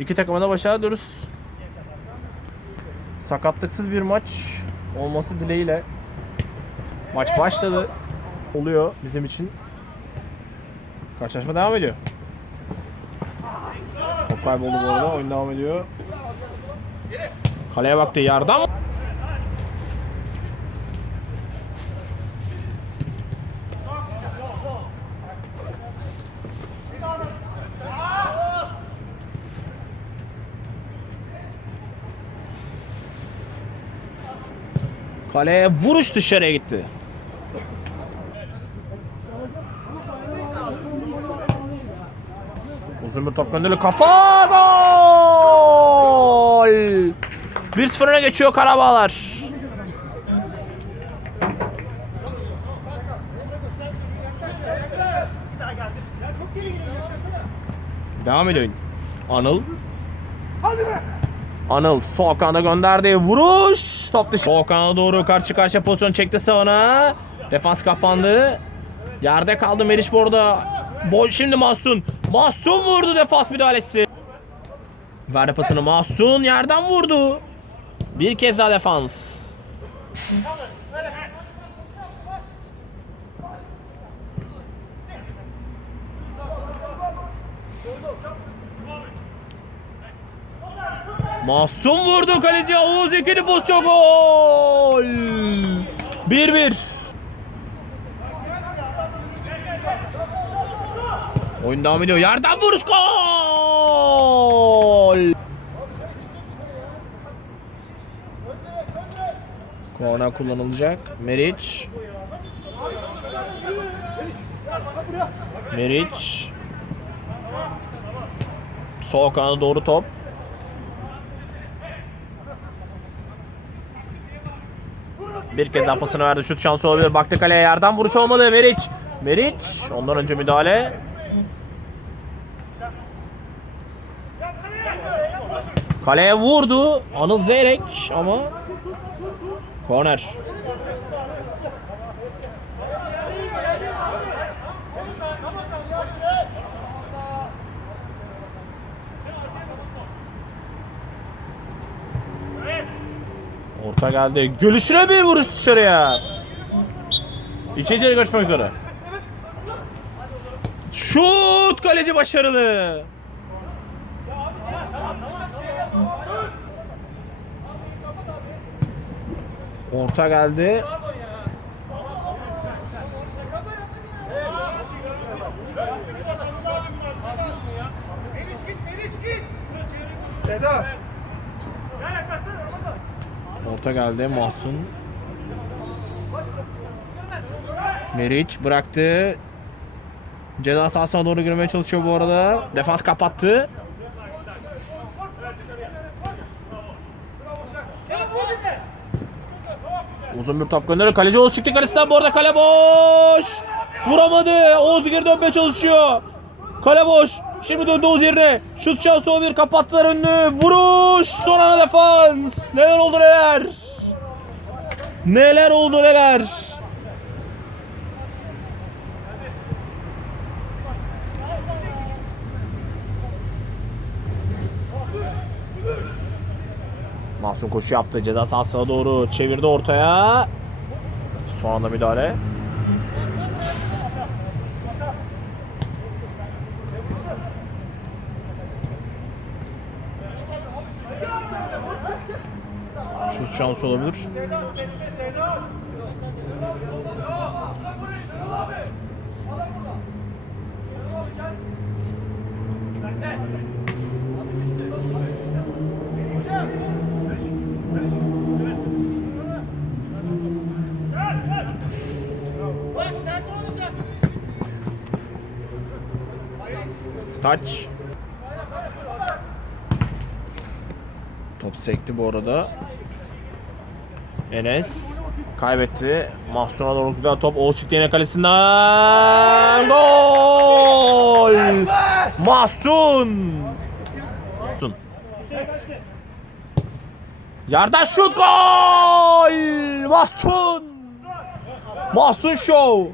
İki takıma da başarılar diliyoruz. Sakatlıksız bir maç olması dileğiyle maç başladı. Oluyor bizim için. Karşılaşma devam ediyor. Top kayboldu bu arada. Oyun devam ediyor. Kaleye baktı yardım. Kaleye vuruş dışarıya gitti. Uzun bir top gönderili kafa gol! 1-0 öne geçiyor Karabağlar. Devam ediyor. Anıl. Anıl sol kanada gönderdi. Vuruş. Top dışı. Sol kanada doğru karşı karşıya pozisyon çekti sağına. Defans kapandı. Yerde kaldı Meriç bu arada. Boy şimdi Mahsun. Mahsun vurdu defans müdahalesi. Verdi pasını Mahsun yerden vurdu. Bir kez daha defans. Mahsun vurdu kaleci Oğuz ikinci pozisyon gol. 1-1. Oyun devam ediyor. Yerden vuruş gol. Korna kullanılacak. Meriç. Meriç. Sol kanada doğru top. Bir kez daha pasını verdi. Şut şansı olabilir. Baktı kaleye yerden vuruş olmadı. Meriç. Meriç. Ondan önce müdahale. Kaleye vurdu. Anıl Zeyrek ama korner. Orta geldi. Gülüşüne bir vuruş dışarıya. İki içeri görüşmek üzere. Şut kaleci başarılı. Orta geldi. Orta geldi Mahsun. Meriç bıraktı. Ceza sahasına doğru girmeye çalışıyor bu arada. Defans kapattı. Uzun bir top gönderiyor. Kaleci Oğuz çıktı kalesinden bu arada kale boş. Vuramadı. Oğuz geri dönmeye çalışıyor. Kale boş. Şimdi döndü Oğuz yerine. Şut şansı o bir kapattılar önünü. Vuruş. Son ana defans. Neler oldu neler. Neler oldu neler. Mahsun koşu yaptı. Ceza sahasına doğru çevirdi ortaya. Son anda müdahale. Şut şansı olabilir. Taç. Top sekti bu arada. Enes kaybetti. Mahsun'a doğru güzel top. Oğuz çıktı yine kalesinden. Gol! Mahsun! Mahsun. Yerden şut gol! Mahsun! Mahsun Show!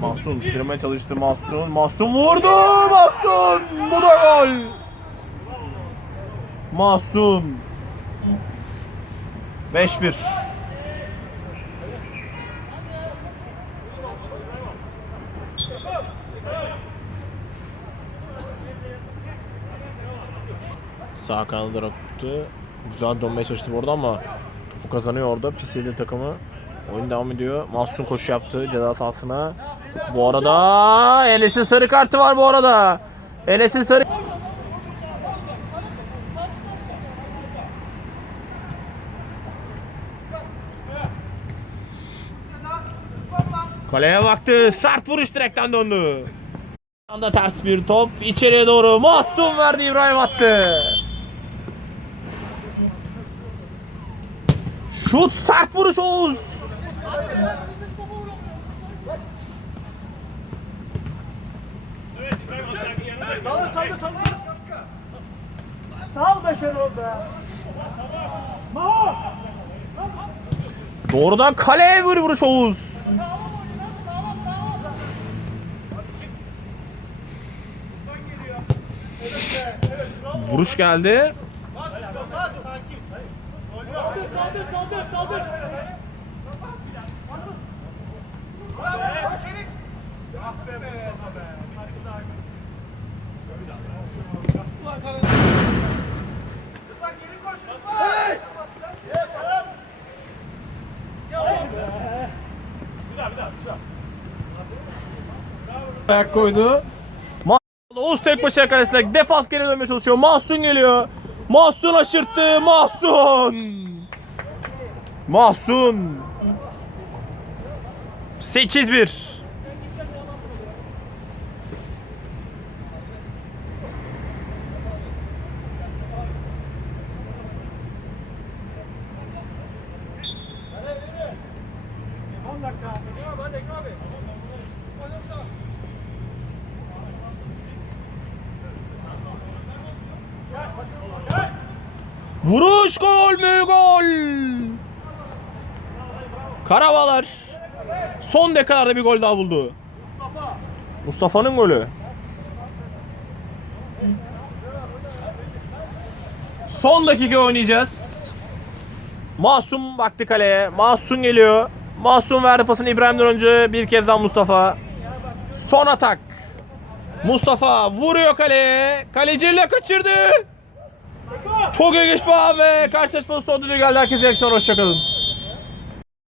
Mahsun sürmeye çalıştı Mahsun. Mahsun vurdu. Mahsun. Bu da gol. Mahsun. 5-1. Sağ kanadı bıraktı. Güzel dönmeye çalıştı bu arada ama topu kazanıyor orada. Pis yedi takımı. Oyun devam ediyor. Mahsun koşu yaptı ceza sahasına. Bu arada Enes'in sarı kartı var bu arada. Enes'in sarı... Kaleye baktı. Sert vuruş direkten döndü. Anda ters bir top. içeriye doğru. Mahsun verdi İbrahim attı. Şut sert vuruş Oğuz. Sal be Şenol be. Maho. Doğrudan kaleye vur vuruş Oğuz. Vuruş geldi. Ayak koydu. Ma Oğuz tek başına kalesine defans geri dönmeye çalışıyor. Mahsun geliyor. Mahsun aşırttı. Mahsun. Mahsun. 8-1. Vuruş gol mü gol? Karabalar son dakikalarda bir gol daha buldu. Mustafa'nın golü. Son dakika oynayacağız. Masum baktı kaleye. Masum geliyor. Masum verdi pasını İbrahim'den önce bir kez daha Mustafa. Son atak. Mustafa vuruyor kaleye. Kaleciyle kaçırdı. Çok ilginç bir abi. Karşılaşma son düdüğü geldi. Herkese iyi akşamlar. Hoşçakalın.